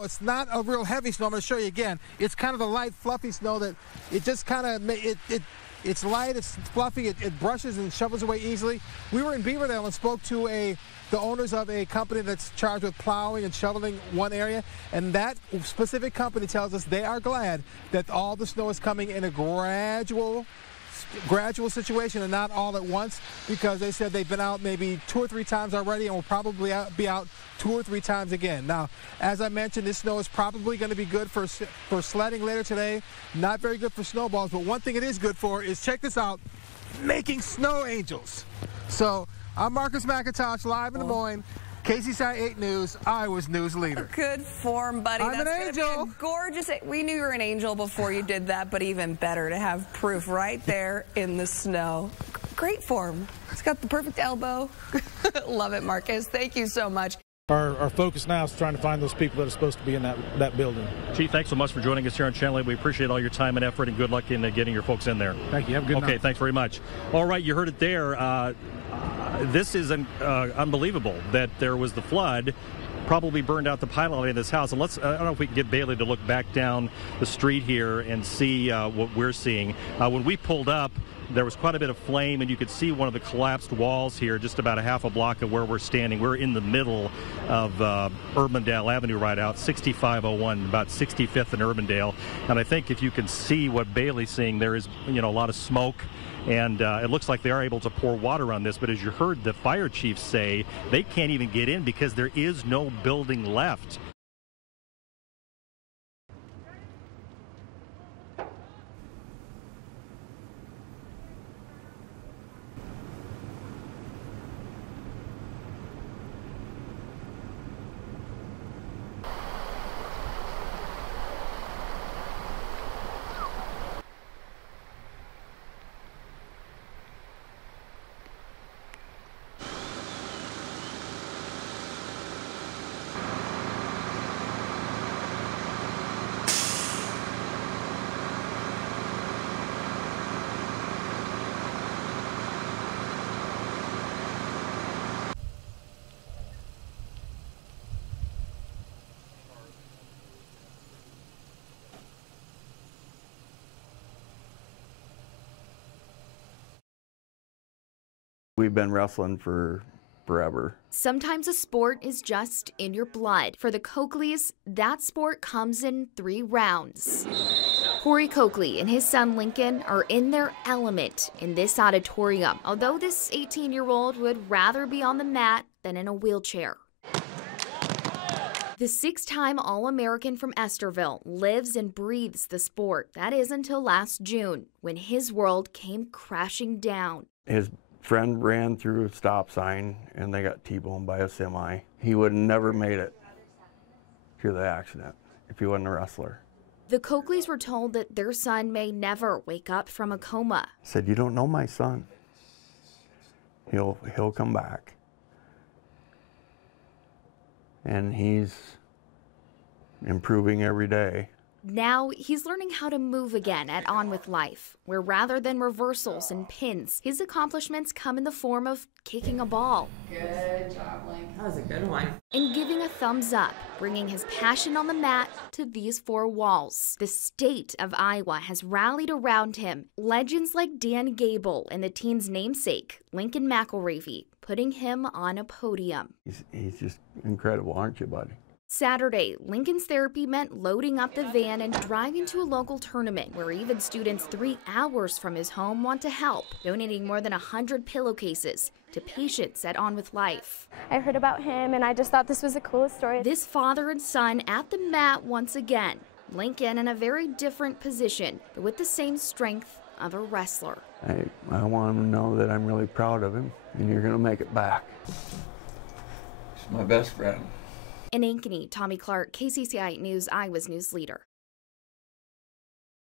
It's not a real heavy snow. I'm going to show you again. It's kind of the light, fluffy snow that it just kind of, it's light, it's fluffy, it brushes and shovels away easily. We were in Beaverdale and spoke to the owners of a company that's charged with plowing and shoveling one area, and that specific company tells us they are glad that all the snow is coming in a gradual situation and not all at once, because they said they've been out maybe 2 or 3 times already and will probably be out 2 or 3 times again. Now, as I mentioned, this snow is probably going to be good for sledding later today. Not very good for snowballs, but one thing it is good for is, check this out, making snow angels. So I'm Marcus McIntosh, live in Des Moines. KCCI 8 News, Iowa's news leader. Good form, buddy. I'm an angel. Gorgeous. We knew you were an angel before you did that, but even better to have proof right there in the snow. Great form. It's got the perfect elbow. Love it, Marcus. Thank you so much. Our focus now is trying to find those people that are supposed to be in that building. Chief, thanks so much for joining us here on Channel 8. We appreciate all your time and effort, and good luck in getting your folks in there. Thank you. Have a good night. Okay, thanks very much. All right, you heard it there. This is unbelievable that there was the flood. Probably burned out the pilot in this house. And I don't know if we can get Bailey to look back down the street here and see what we're seeing. When we pulled up, there was quite a bit of flame, and you could see one of the collapsed walls here just about a half a block of where we're standing. We're in the middle of Urbandale Avenue right out, 6501, about 65th and Urbandale. And I think if you can see what Bailey's seeing, there is a lot of smoke. And it looks like they are able to pour water on this, but as you heard the fire chief say, they can't even get in because there is no building left. We've been wrestling for forever. Sometimes a sport is just in your blood. For the Coakleys, that sport comes in 3 rounds. Corey Coakley and his son Lincoln are in their element in this auditorium, although this 18-year-old would rather be on the mat than in a wheelchair. The 6-time All-American from Estherville lives and breathes the sport. That is until last June, when his world came crashing down. His friend ran through a stop sign and they got T-boned by a semi. He would have never made it to the accident if he wasn't a wrestler. The Coakleys were told that their son may never wake up from a coma. I said, "You don't know my son. He'll come back." And he's improving every day. Now he's learning how to move again at On With Life, where rather than reversals and pins, his accomplishments come in the form of kicking a ball. Good job, Link. That was a good one. And giving a thumbs up, bringing his passion on the mat to these 4 walls. The state of Iowa has rallied around him. Legends like Dan Gable and the teen's namesake, Lincoln McElravy, putting him on a podium. He's just incredible, aren't you, buddy? Saturday, Lincoln's therapy meant loading up the van and driving to a local tournament where even students 3 hours from his home want to help, donating more than 100 pillowcases to patients at On With Life. I heard about him and I just thought this was the coolest story. This father and son at the mat once again. Lincoln in a very different position, but with the same strength of a wrestler. I want him to know that I'm really proud of him, and you're going to make it back. He's my best friend. In Ankeny, Tommy Clark, KCCI News, Iowa's news leader.